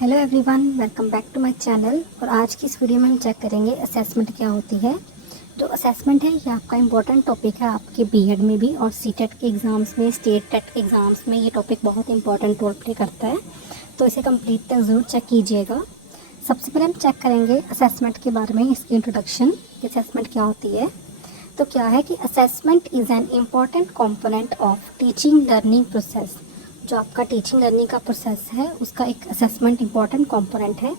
Hello everyone, welcome back to my channel. और आज की इस वीडियो में हम चेक करेंगे असेसमेंट क्या होती है। जो असेसमेंट है ये आपका इम्पोर्टेंट टॉपिक है आपके बीएड में भी, और सीटेट के एग्ज़ाम्स में, स्टेट टेट के एग्ज़ाम्स में ये टॉपिक बहुत इंपॉर्टेंट रोल प्ले करता है। तो इसे कंप्लीट तक ज़रूर चेक कीजिएगा। सबसे पहले हम चेक करेंगे असेसमेंट के बारे में, इसकी इंट्रोडक्शन कि असेसमेंट क्या होती है। तो क्या है कि assessment is an important component of teaching learning process. जो आपका टीचिंग लर्निंग का प्रोसेस है उसका एक असेसमेंट इंपॉर्टेंट कंपोनेंट है।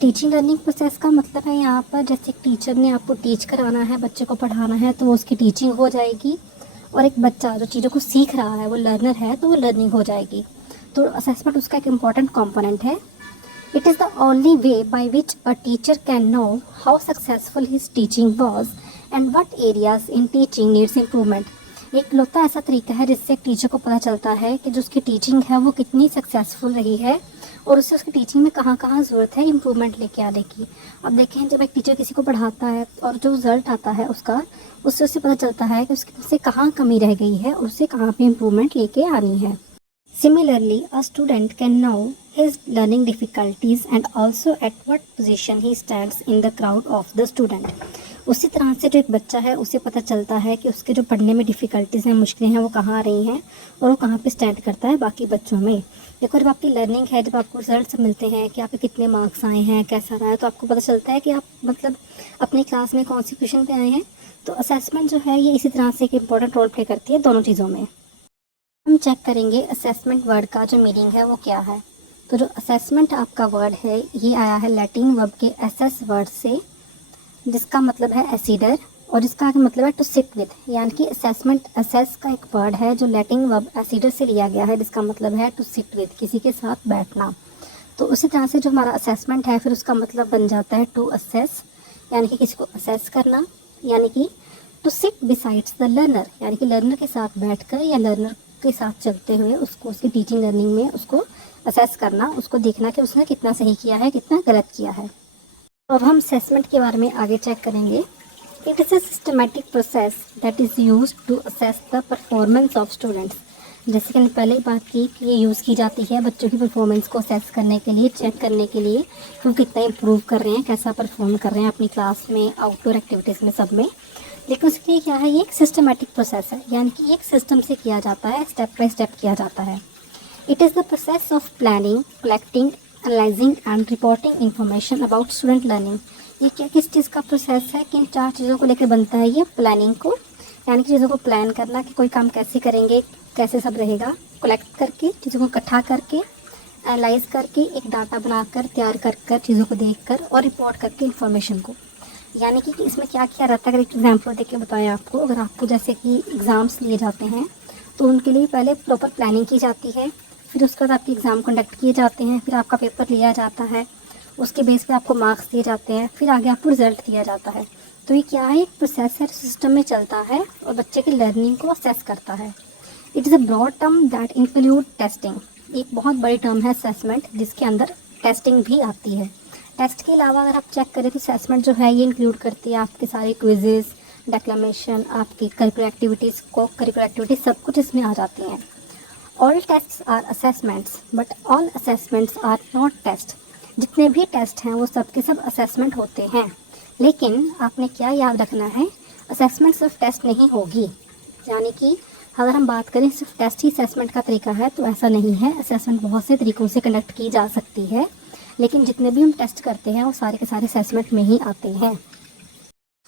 टीचिंग लर्निंग प्रोसेस का मतलब है यहाँ पर जैसे एक टीचर ने आपको टीच कराना है, बच्चे को पढ़ाना है, तो वो उसकी टीचिंग हो जाएगी। और एक बच्चा जो चीज़ों को सीख रहा है वो लर्नर है, तो वो लर्निंग हो जाएगी। तो असेसमेंट उसका एक इम्पॉर्टेंट कंपोनेंट है। It is the only way by which a teacher can know how successful his teaching was and what areas in teaching needs improvement. एक लौता ऐसा तरीका है जिससे एक टीचर को पता चलता है कि जो उसकी टीचिंग है वो कितनी सक्सेसफुल रही है और उससे उसकी टीचिंग में कहाँ कहाँ ज़रूरत है इम्प्रूवमेंट लेके आने की। अब देखें, जब एक टीचर किसी को पढ़ाता है और जो रिज़ल्ट आता है उसका, उससे उससे पता चलता है कि उससे कहाँ कमी रह गई है और उससे कहाँ पे इम्प्रूवमेंट लेके आनी है। Similarly, a student can know his learning difficulties and also at what position he stands in the crowd of the student. उसी तरह से जो एक बच्चा है उसे पता चलता है कि उसके जो पढ़ने में डिफ़िकल्टीज़ हैं, मुश्किलें हैं, वो कहाँ आ रही हैं और वो कहाँ पे स्टैंड करता है बाकी बच्चों में। देखो, जब आपकी लर्निंग है, जब आपको रिजल्ट मिलते हैं कि आपके कितने मार्क्स आए हैं, कैसा रहा है, तो आपको पता चलता है कि आप मतलब अपनी क्लास में कौन सी पोजीशन पे आए हैं। तो असेसमेंट जो है ये इसी तरह से एक इम्पॉर्टेंट रोल प्ले करती है दोनों चीज़ों में। हम चेक करेंगे असेसमेंट वर्ड का जो मीनिंग है वो क्या है। तो जो असेसमेंट आपका वर्ड है ये आया है लैटिन वर्ब के एसेस वर्ड से, जिसका मतलब है एसिडर, और इसका मतलब है टू सिट विद। यानी कि असेसमेंट असेस का एक वर्ड है जो लैटिन वर्ब एसिडर से लिया गया है, जिसका मतलब है टू सिट विद, किसी के साथ बैठना। तो उसी तरह से जो हमारा असेसमेंट है फिर उसका मतलब बन जाता है टू असेस, यानी कि किसी को असेस करना, यानी कि to sit besides the learner, यानी कि लर्नर के साथ बैठकर या लर्नर के साथ चलते हुए उसको उसकी टीचिंग लर्निंग में उसको असेस करना, उसको देखना कि उसने कितना सही किया है, कितना गलत किया है। अब हम असेसमेंट के बारे में आगे चेक करेंगे। It is a systematic process that is used to assess the performance of students. जैसे कि हमने पहले ही बात की कि ये यूज़ की जाती है बच्चों की परफॉर्मेंस को असेस करने के लिए, चेक करने के लिए कि वो कितना इम्प्रूव कर रहे हैं, कैसा परफॉर्म कर रहे हैं अपनी क्लास में, आउटडोर एक्टिविटीज़ में, सब में। लेकिन उसके लिए क्या है, ये एक सिस्टमेटिक प्रोसेस है, यानी कि एक सिस्टम से किया जाता है, स्टेप बाय स्टेप किया जाता है। It is the process of planning, collecting, analysing and reporting information about student learning. ये क्या किस चीज़ का प्रोसेस है, किन चार चीज़ों को लेकर बनता है ये। प्लानिंग को, यानी कि चीज़ों को प्लान करना कि कोई काम कैसे करेंगे, कैसे सब रहेगा। कलेक्ट करके, चीज़ों को इकट्ठा करके, एनालाइज करके, एक डाटा बनाकर तैयार कर चीज़ों को देखकर और रिपोर्ट करके इन्फॉर्मेशन को। यानी कि इसमें क्या किया रहता है, अगर एक एग्जाम्पल देके बताएं आपको, अगर आपको जैसे कि एग्ज़ाम्स लिए जाते हैं तो उनके लिए पहले प्रॉपर प्लानिंग की जाती है, फिर उसके बाद आपके एग्ज़ाम कंडक्ट किए जाते हैं, फिर आपका पेपर लिया जाता है, उसके बेस पे आपको मार्क्स दिए जाते हैं, फिर आगे आपको रिजल्ट दिया जाता है। तो ये क्या है, एक प्रोसेस है, सिस्टम में चलता है और बच्चे की लर्निंग को असेस करता है। It is a broad term that include testing. एक बहुत बड़ी टर्म है असेसमेंट, जिसके अंदर टेस्टिंग भी आती है। टेस्ट के अलावा अगर आप चेक करें तो असेसमेंट जो है ये इंक्लूड करती है आपके सारे क्विजेज़, डेक्लेमेशन, आपकी curricular activities, co curricular activities, सब कुछ इसमें आ जाती हैं। All tests are assessments but all assessments are not test. जितने भी टेस्ट हैं वो सब के सब असेसमेंट होते हैं, लेकिन आपने क्या याद रखना है, असेसमेंट सिर्फ टेस्ट नहीं होगी। यानी कि अगर हम बात करें सिर्फ टेस्ट ही असेसमेंट का तरीका है तो ऐसा नहीं है। असेसमेंट बहुत से तरीक़ों से कंडक्ट की जा सकती है, लेकिन जितने भी हम टेस्ट करते हैं वो सारे के सारे असेसमेंट में ही आते हैं।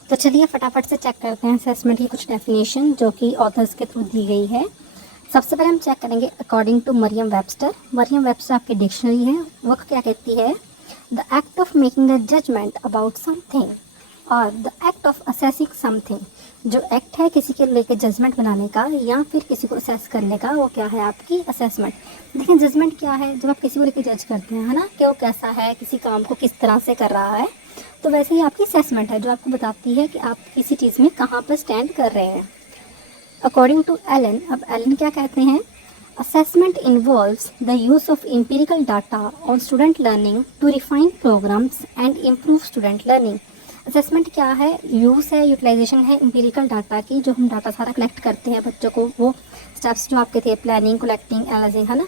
तो चलिए फटाफट से चेक करते हैं असेसमेंट की कुछ डेफिनेशन जो कि ऑथर्स के थ्रू दी गई है। सबसे पहले हम चेक करेंगे according to Merriam Webster. Merriam Webster आपकी डिक्शनरी है, वो क्या कहती है, the act of making a judgement about something और the act of assessing something. जो एक्ट है किसी के लेके जजमेंट बनाने का या फिर किसी को असेस करने का, वो क्या है, आपकी असेसमेंट। देखिए, जजमेंट क्या है, जब आप किसी को लेके जज करते हैं, है ना, कि वो कैसा है, किसी काम को किस तरह से कर रहा है, तो वैसे ही आपकी असेसमेंट है जो आपको बताती है कि आप किसी चीज़ में कहाँ पर स्टैंड कर रहे हैं। अकॉर्डिंग टू एलन, अब एलन क्या कहते हैं, assessment involves the use of empirical data on student learning to refine programs and improve student learning. Assessment क्या है, यूज़ है, यूटिलाइजेशन है एम्पिरिकल डाटा की, जो हम डाटा सारा कलेक्ट करते हैं बच्चों को, वो स्टेप्स जो आपके थे, प्लानिंग, कलेक्टिंग, एनालाइजिंग, है ना,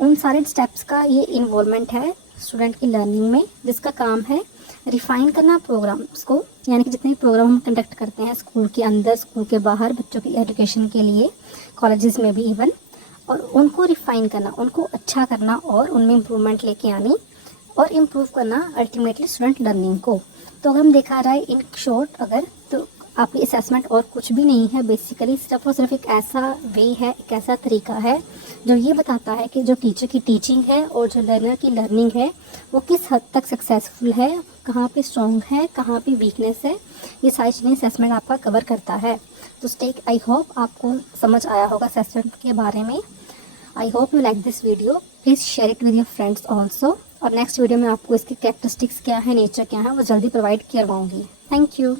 उन सारे स्टेप्स का ये इन्वॉल्वमेंट है स्टूडेंट की लर्निंग में, जिसका काम है रिफ़ाइन करना प्रोग्राम्स को, यानी कि जितने भी प्रोग्राम हम कंडक्ट करते हैं स्कूल के अंदर, स्कूल के बाहर, बच्चों की एजुकेशन के लिए, कॉलेजेस में भी इवन, और उनको रिफ़ाइन करना, उनको अच्छा करना और उनमें इम्प्रूवमेंट लेके आनी और इम्प्रूव करना अल्टीमेटली स्टूडेंट लर्निंग को। तो अगर हम देखा जाए इन शॉर्ट अगर, तो आपकी असेसमेंट और कुछ भी नहीं है, बेसिकली सिर्फ और सिर्फ एक ऐसा वे है, एक ऐसा तरीका है जो ये बताता है कि जो टीचर की टीचिंग है और जो लर्नर की लर्निंग है वो किस हद तक सक्सेसफुल है, कहाँ पे स्ट्रॉन्ग है, कहाँ पे वीकनेस है, ये सारी चीज़ें असेसमेंट आपका कवर करता है। तो आई होप आपको समझ आया होगा असेसमेंट के बारे में। I hope you like this video, please share it with your friends also. और नेक्स्ट वीडियो में आपको इसकी कैरेक्टरिस्टिक्स क्या है, नेचर क्या है, वो जल्दी प्रोवाइड करवाऊँगी। Thank you.